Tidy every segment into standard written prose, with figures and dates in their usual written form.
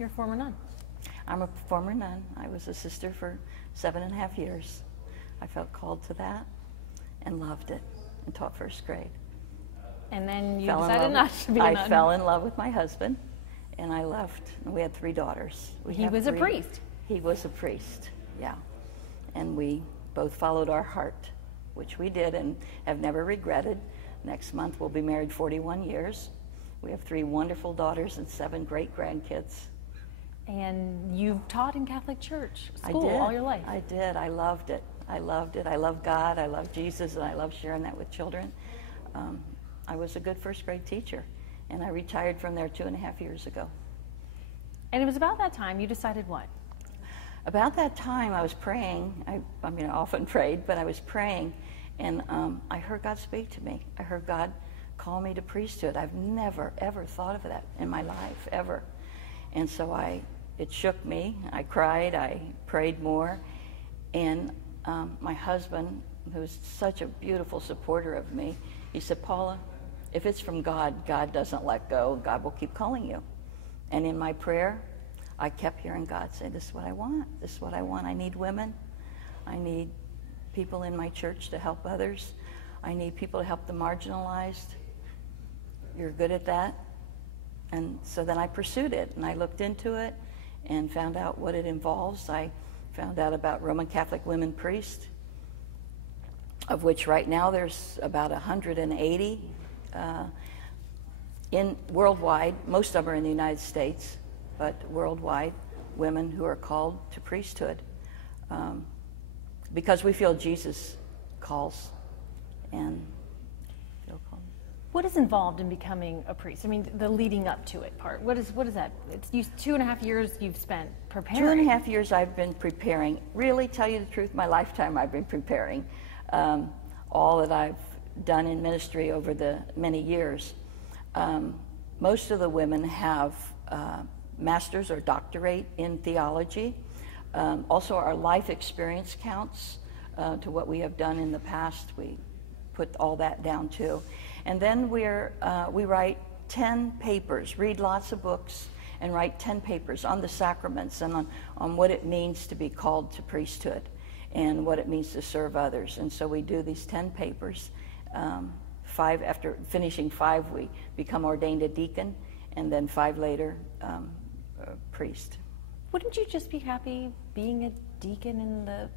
You're a former nun. I'm a former nun. I was a sister for 7.5 years. I felt called to that and loved it and taught first grade. And then you decided not to be a nun. I fell in love with my husband, and I left. And we had 3 daughters. He was a priest. He was a priest, yeah. And we both followed our heart, which we did and have never regretted. Next month we'll be married 41 years. We have 3 wonderful daughters and 7 great grandkids. And you've taught in Catholic church school all your life. I did. I loved it. I loved it. I love God. I love Jesus, and I love sharing that with children. I was a good first grade teacher, and I retired from there 2.5 years ago. And it was about that time you decided what? About that time I was praying. I mean, I often prayed, but I was praying, and I heard God speak to me. I heard God call me to priesthood. I've never, ever thought of that in my life, ever. And so it shook me. I cried. I prayed more. And my husband, who's such a beautiful supporter of me, he said, Paula, if it's from God, God doesn't let go. God will keep calling you. And in my prayer, I kept hearing God say, this is what I want. This is what I want. I need women. I need people in my church to help others. I need people to help the marginalized. You're good at that. And so then I pursued it, and I looked into it and found out what it involves. I found out about Roman Catholic women priests, of which right now there's about 180 in worldwide. Most of them are in the United States, but worldwide, women who are called to priesthood, because we feel Jesus calls and feel called. What is involved in becoming a priest? I mean, the leading up to it part. What is that? It's 2.5 years you've spent preparing. 2.5 years I've been preparing. Really, tell you the truth, my lifetime I've been preparing. All that I've done in ministry over the many years. Most of the women have master's or doctorate in theology. Also, our life experience counts to what we have done in the past. We put all that down too. And then we write 10 papers, read lots of books, and write 10 papers on the sacraments and on what it means to be called to priesthood and what it means to serve others. And so we do these 10 papers. 5, after finishing 5, we become ordained a deacon, and then 5 later, a priest. Wouldn't you just be happy being a deacon in the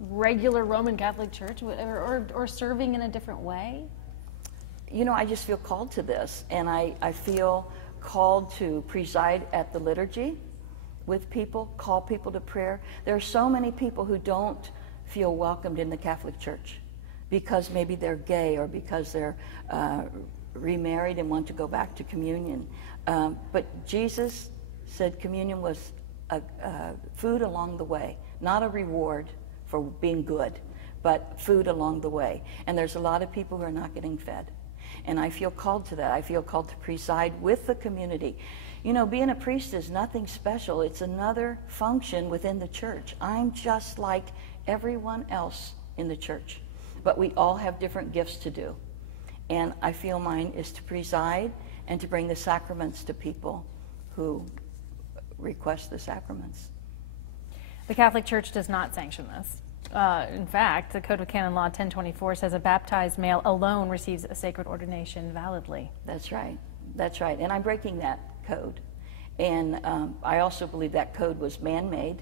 regular Roman Catholic Church, or serving in a different way? You know, I just feel called to this, and I feel called to preside at the liturgy with people, call people to prayer. There are so many people who don't feel welcomed in the Catholic Church because maybe they're gay or because they're remarried and want to go back to communion. But Jesus said communion was a food along the way, not a reward for being good, but food along the way. And there's a lot of people who are not getting fed. And I feel called to that. I feel called to preside with the community. You know, being a priest is nothing special. It's another function within the church. I'm just like everyone else in the church. But we all have different gifts to do. And I feel mine is to preside and to bring the sacraments to people who request the sacraments. The Catholic Church does not sanction this. In fact, the Code of Canon Law 1024 says a baptized male alone receives a sacred ordination validly. That's right. That's right. And I'm breaking that code. And I also believe that code was man-made.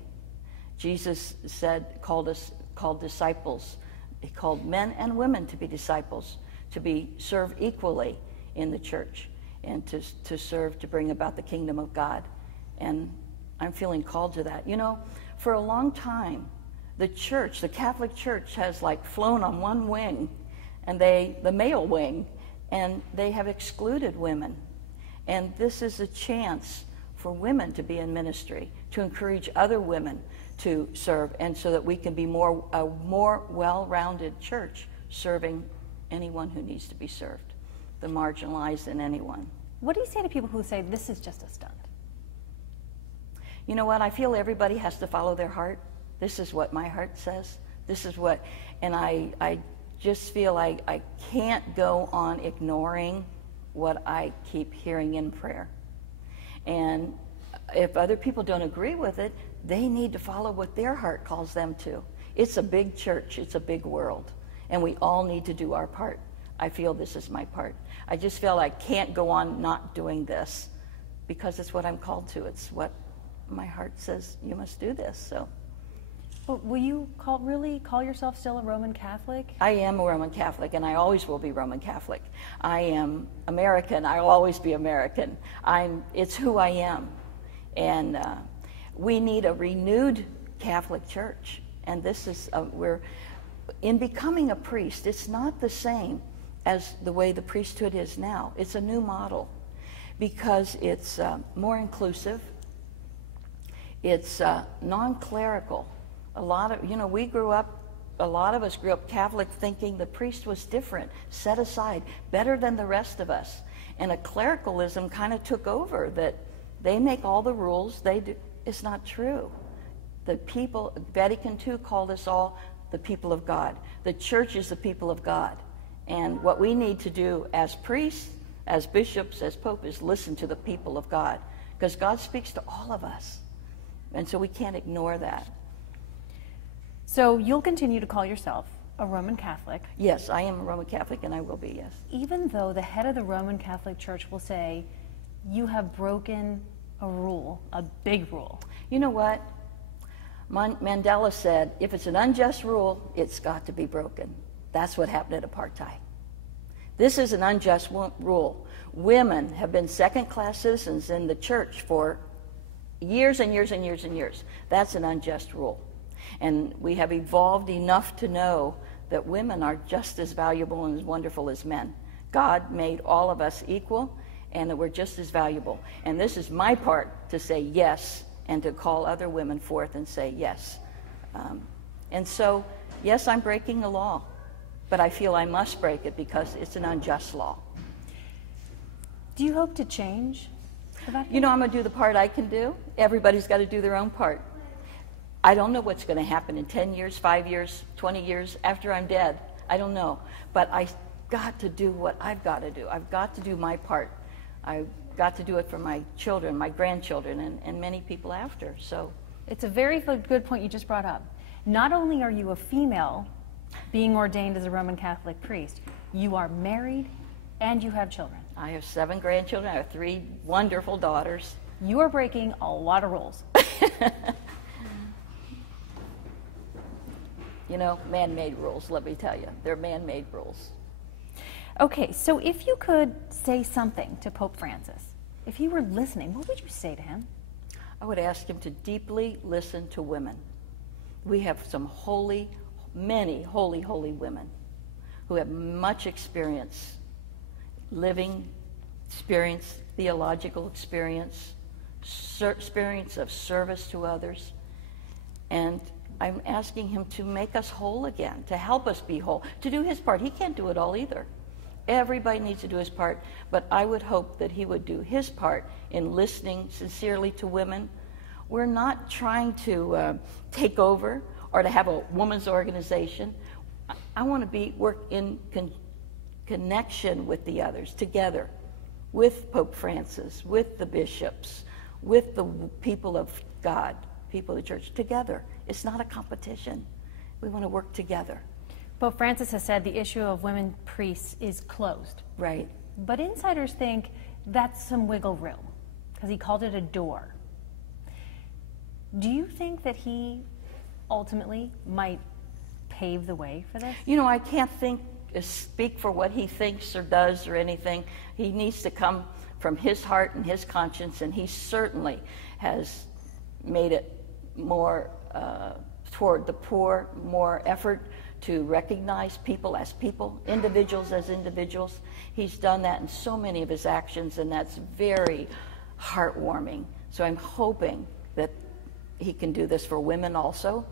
Jesus said, called disciples. He called men and women to be disciples, to serve equally in the church, and to serve to bring about the kingdom of God. And I'm feeling called to that. You know, for a long time, the church, the Catholic Church, has like flown on one wing, and the male wing, and they have excluded women. And this is a chance for women to be in ministry, to encourage other women to serve, and so that we can be a more well-rounded church, serving anyone who needs to be served, the marginalized and anyone. What do you say to people who say this is just a stunt? You know what? I feel everybody has to follow their heart. This is what my heart says. This is what, and I just feel I can't go on ignoring what I keep hearing in prayer. And if other people don't agree with it, they need to follow what their heart calls them to. It's a big church. It's a big world. And we all need to do our part. I feel this is my part. I just feel I can't go on not doing this because it's what I'm called to. It's what my heart says, you must do this. So. But will you really call yourself still a Roman Catholic? I am a Roman Catholic, and I always will be Roman Catholic. I am American. I'll always be American. It's who I am. And we need a renewed Catholic Church. And this is, in becoming a priest, it's not the same as the way the priesthood is now. It's a new model because it's more inclusive. It's non-clerical. A lot of us grew up Catholic thinking the priest was different, set aside, better than the rest of us. And a clericalism kind of took over, that they make all the rules, they do. It's not true. The people, Vatican II called us all the people of God. The church is the people of God. And what we need to do as priests, as bishops, as pope, is listen to the people of God. Because God speaks to all of us. And so we can't ignore that. So you'll continue to call yourself a Roman Catholic? Yes, I am a Roman Catholic, and I will be, yes. Even though the head of the Roman Catholic Church will say, you have broken a rule, a big rule. You know what? Mandela said, if it's an unjust rule, it's got to be broken. That's what happened at apartheid. This is an unjust rule. Women have been second-class citizens in the church for years and years and years and years. That's an unjust rule. And we have evolved enough to know that women are just as valuable and as wonderful as men. God made all of us equal, and that we're just as valuable. And this is my part to say yes, and to call other women forth and say yes. And so, yes, I'm breaking the law, but I feel I must break it because it's an unjust law. Do you hope to change the Vatican? You know, I'm going to do the part I can do. Everybody's got to do their own part. I don't know what's going to happen in 10 years, 5 years, 20 years after I'm dead. I don't know. But I've got to do what I've got to do. I've got to do my part. I've got to do it for my children, my grandchildren, and many people after. So it's a very good point you just brought up. Not only are you a female being ordained as a Roman Catholic priest, you are married and you have children. I have 7 grandchildren. I have 3 wonderful daughters. You are breaking a lot of rules. You know, man-made rules, let me tell you. They're man-made rules. Okay, so if you could say something to Pope Francis, if he were listening, what would you say to him? I would ask him to deeply listen to women. We have some many holy women who have much experience, living experience, theological experience, experience of service to others. And I'm asking him to make us whole again, to help us be whole, to do his part. He can't do it all either. Everybody needs to do his part, but I would hope that he would do his part in listening sincerely to women. We're not trying to take over or to have a women's organization. I want to work in connection with the others, together, with Pope Francis, with the bishops, with the people of God, people of the church, together. It's not a competition. We want to work together. Pope Francis has said the issue of women priests is closed. Right. But insiders think that's some wiggle room, because he called it a door. Do you think that he ultimately might pave the way for this? You know, I can't speak for what he thinks or does or anything. He needs to come from his heart and his conscience, and he certainly has made it more toward the poor, more effort to recognize people as people, individuals as individuals. He's done that in so many of his actions, and that's very heartwarming. So I'm hoping that he can do this for women also.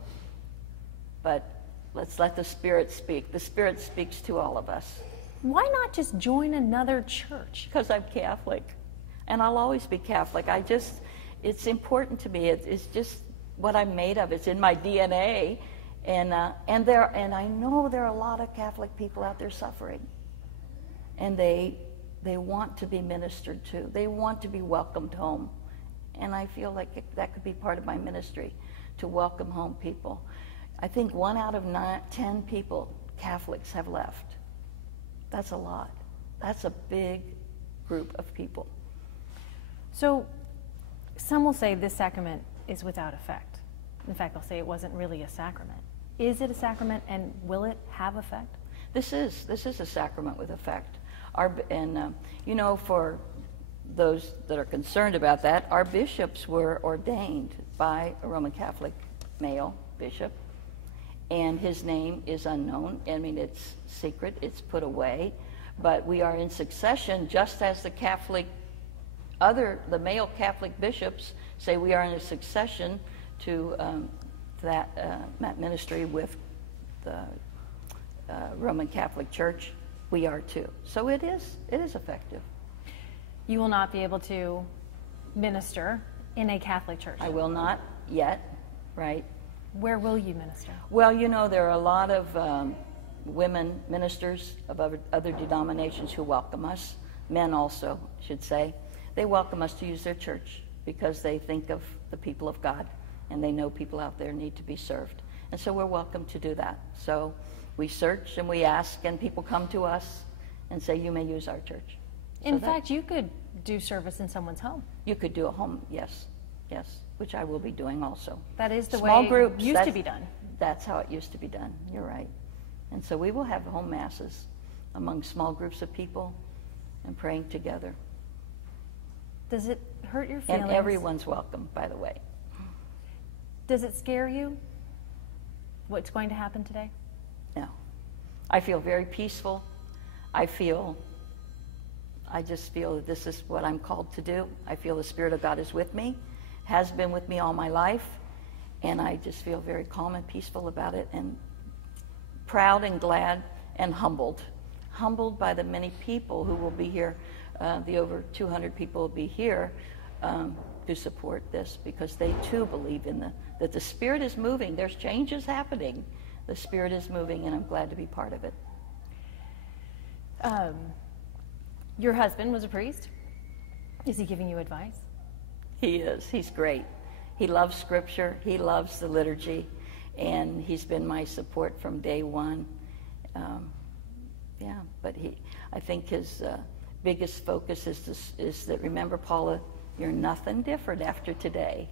But let's let the Spirit speak. The Spirit speaks to all of us. Why not just join another church? Because I'm Catholic, and I'll always be Catholic. It's important to me. It's just what I'm made of. It's in my DNA, and I know there are a lot of Catholic people out there suffering, and they want to be ministered to. They want to be welcomed home, And I feel like that could be part of my ministry, to welcome home people. I think 1 out of 10 people, Catholics, have left. That's a lot. That's a big group of people. So some will say this sacrament is without effect. In fact, they'll say it wasn't really a sacrament. Is it a sacrament, and will it have effect? This is a sacrament with effect. For those that are concerned about that, our bishops were ordained by a Roman Catholic male bishop, and his name is unknown. I mean, it's secret, it's put away, but we are in succession, just as the male Catholic bishops say we are in a succession to that ministry with the Roman Catholic Church. We are too. So it is effective. You will not be able to minister in a Catholic church. I will not yet, right? Where will you minister? Well, there are a lot of women ministers of other denominations who welcome us. Men also, I should say. They welcome us to use their church because they think of the people of God, and they know people out there need to be served. And so we're welcome to do that. So we search and we ask, and people come to us and say, you may use our church. In fact, you could do service in someone's home. You could do a home, yes, which I will be doing also. That is the Small way groups, it used to be done. That's how it used to be done. You're right. And so we will have home masses among small groups of people and praying together. Does it hurt your feelings? And everyone's welcome, by the way. Does it scare you what's going to happen today? No. I feel very peaceful. I just feel that this is what I'm called to do. I feel the Spirit of God is with me, has been with me all my life, and I just feel very calm and peaceful about it, and proud and glad and humbled. Humbled by the many people who will be here. The over 200 people will be here to support this, because they too believe that the Spirit is moving. There's changes happening. The Spirit is moving, and I'm glad to be part of it. Your husband was a priest. Is he giving you advice? He is. He's great. He loves Scripture. He loves the liturgy, and he's been my support from day one. But I think his biggest focus is that, remember, Paula, you're nothing different after today.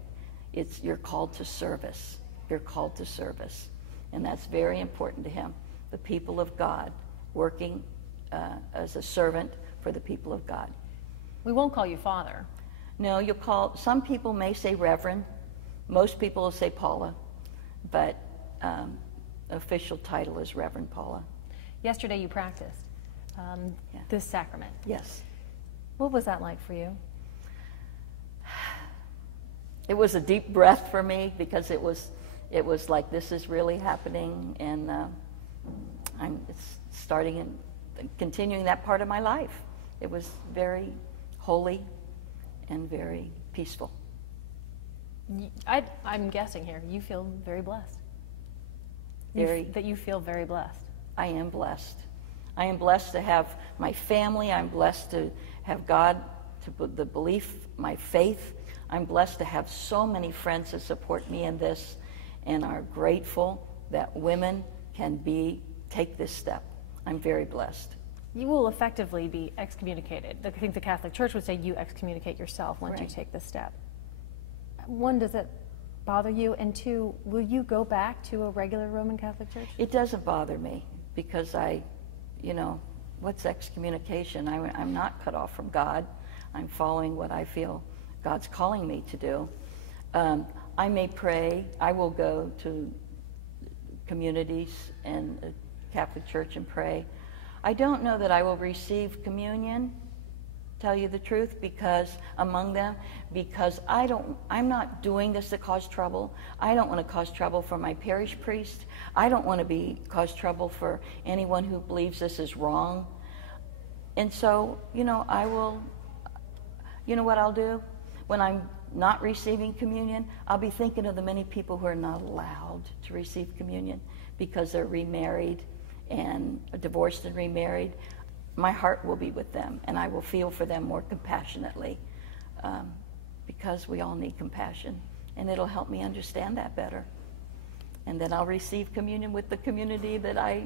You're called to service. You're called to service, and that's very important to him. The people of God, working as a servant for the people of God. We won't call you Father. No, some people may say Reverend. Most people will say Paula, but official title is Reverend Paula. Yesterday you practiced this sacrament. Yes. What was that like for you? It was a deep breath for me, because it was like, this is really happening, and it's starting and continuing that part of my life. It was very holy and very peaceful. I'm guessing here, you feel very blessed. That you feel very blessed. I am blessed. I am blessed to have my family. I'm blessed to have God, the belief, my faith. I'm blessed to have so many friends that support me in this, and are grateful that women can take this step. I'm very blessed. You will effectively be excommunicated. I think the Catholic Church would say you excommunicate yourself once you take this step. One, does it bother you? And two, will you go back to a regular Roman Catholic Church? It doesn't bother me, because what's excommunication? I'm not cut off from God. I'm following what I feel God's calling me to do. I may pray. I will go to communities and a Catholic Church and pray. I don't know that I will receive communion, tell you the truth, because I'm not doing this to cause trouble. I don't want to cause trouble for my parish priest. I don't want to cause trouble for anyone who believes this is wrong. And so, I will, what I'll do? When I'm not receiving communion, I'll be thinking of the many people who are not allowed to receive communion because they're remarried and divorced and remarried. My heart will be with them, and I will feel for them more compassionately. because we all need compassion, and it'll help me understand that better. And then I'll receive communion with the community that I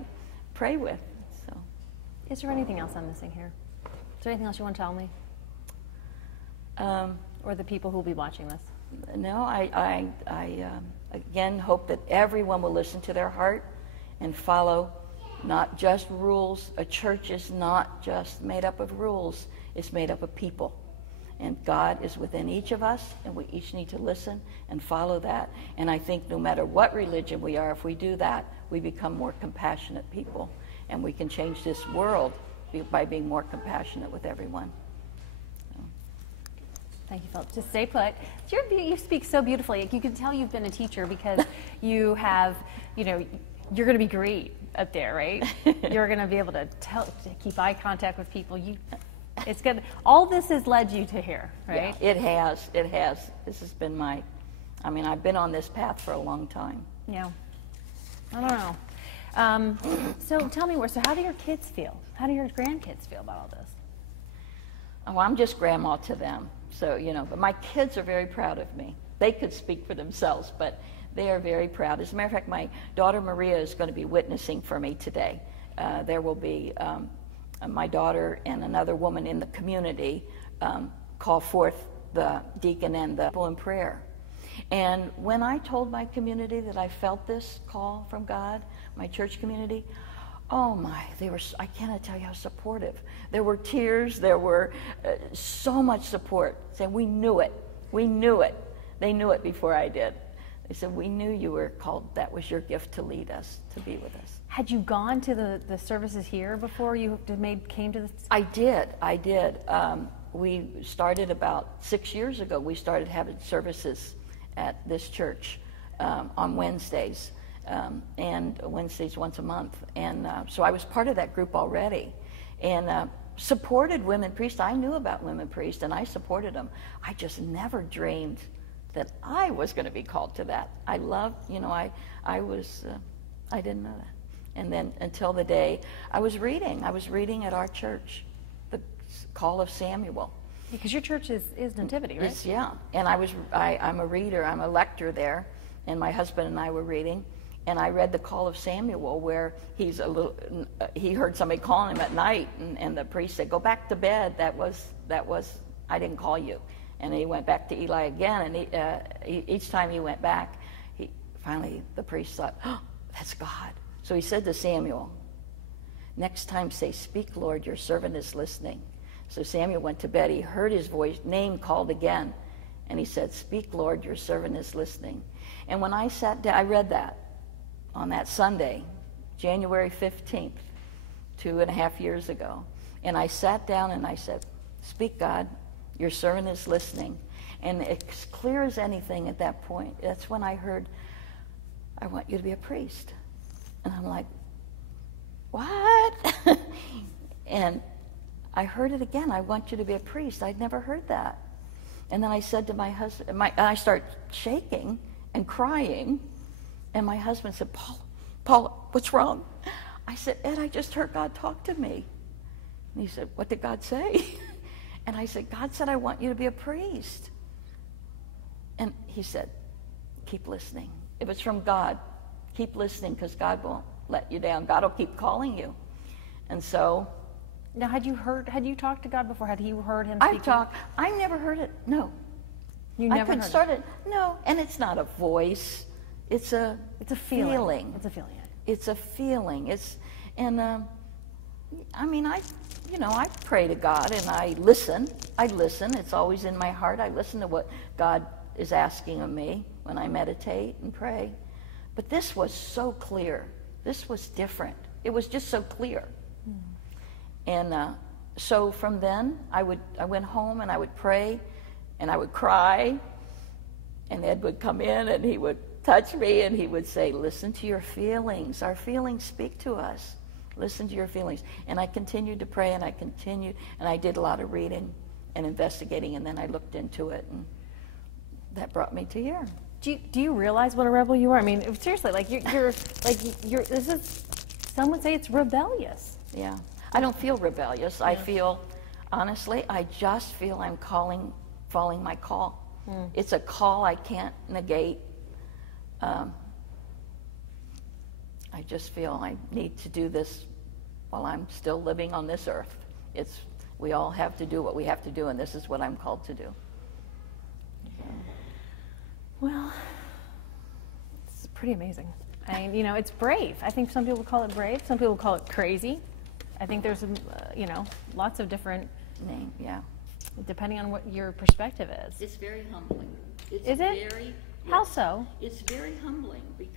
pray with. So, is there anything else I'm missing here? Is there anything else you want to tell me? Or the people who will be watching this? No, I again hope that everyone will listen to their heart and follow not just rules. A church is not just made up of rules. It's made up of people. And God is within each of us, and we each need to listen and follow that. And I think no matter what religion we are, if we do that, we become more compassionate people. And we can change this world by being more compassionate with everyone. Thank you, Philip. Just stay put. You speak so beautifully. You can tell you've been a teacher because you have, you're going to be great up there, right? You're going to be able to keep eye contact with people. It's good. All this has led you to here, right? Yeah, it has. It has. This has been I've been on this path for a long time. Yeah. I don't know. So tell me more. So how do your kids feel? How do your grandkids feel about all this? Oh, I'm just grandma to them. So, but my kids are very proud of me. They could speak for themselves, but they are very proud. As a matter of fact, my daughter Maria is going to be witnessing for me today. There will be my daughter and another woman in the community call forth the deacon and the people in prayer. And when I told my community that I felt this call from God, my church community, oh my, I cannot tell you how supportive. There were tears, there were so much support, saying we knew it. They knew it before I did. They said, we knew you were called, that was your gift to lead us, to be with us. Had you gone to the services here before you came to this? I did. We started about 6 years ago, we started having services at this church on Wednesdays. And Wednesdays once a month. And so I was part of that group already and supported women priests. I knew about women priests and I supported them. I just never dreamed that I was going to be called to that. I loved, I didn't know that. And then until the day I was reading at our church, the Call of Samuel. Because your church is Nativity, right? Yeah. And I'm a reader, I'm a lector there, and my husband and I were reading. And I read the Call of Samuel where he heard somebody calling him at night, and the priest said, go back to bed, that was, I didn't call you. And he went back to Eli again, and each time he went back, finally the priest thought, oh, that's God. So he said to Samuel, next time say, speak, Lord, your servant is listening. So Samuel went to bed, he heard his name called again, and he said, speak, Lord, your servant is listening. And when I sat down, I read that on that Sunday, January 15th, 2.5 years ago. And I sat down and I said, speak, God, your servant is listening. And as clear as anything at that point, that's when I heard, I want you to be a priest. And I'm like, what? And I heard it again, I want you to be a priest. I'd never heard that. And then I said to my husband, I start shaking and crying. And my husband said, Paula, what's wrong? I said, Ed, I just heard God talk to me. And he said, what did God say? And I said, God said, I want you to be a priest. And he said, keep listening. If it's from God, keep listening because God won't let you down. God will keep calling you. And so. Now, had you talked to God before? Had you heard him speak? I never heard it, no. You never heard it? No, and it's not a voice. It's a feeling. It's a feeling. It's a feeling. I pray to God and I listen. It's always in my heart. I listen to what God is asking of me when I meditate and pray. But this was so clear. This was different. It was just so clear. And so from then, I went home and I would pray and I would cry. And Ed would come in and he would touch me and he would say, listen to your feelings. Our feelings speak to us. Listen to your feelings. And I continued to pray and I did a lot of reading and investigating, and then I looked into it, and that brought me to here. Do you realize what a rebel you are? I mean, seriously, you're some would say it's rebellious. Yeah. I don't feel rebellious. Yeah. I feel, honestly, I just feel I'm following my call. It's a call I can't negate. I just feel I need to do this while I'm still living on this earth. We all have to do what we have to do, and this is what I'm called to do. Well, it's pretty amazing. It's brave. I think some people call it brave. Some people call it crazy. I think there's, lots of different Name, yeah. depending on what your perspective is. It's very humbling. Is it? Very, How yes. so? It's very humbling because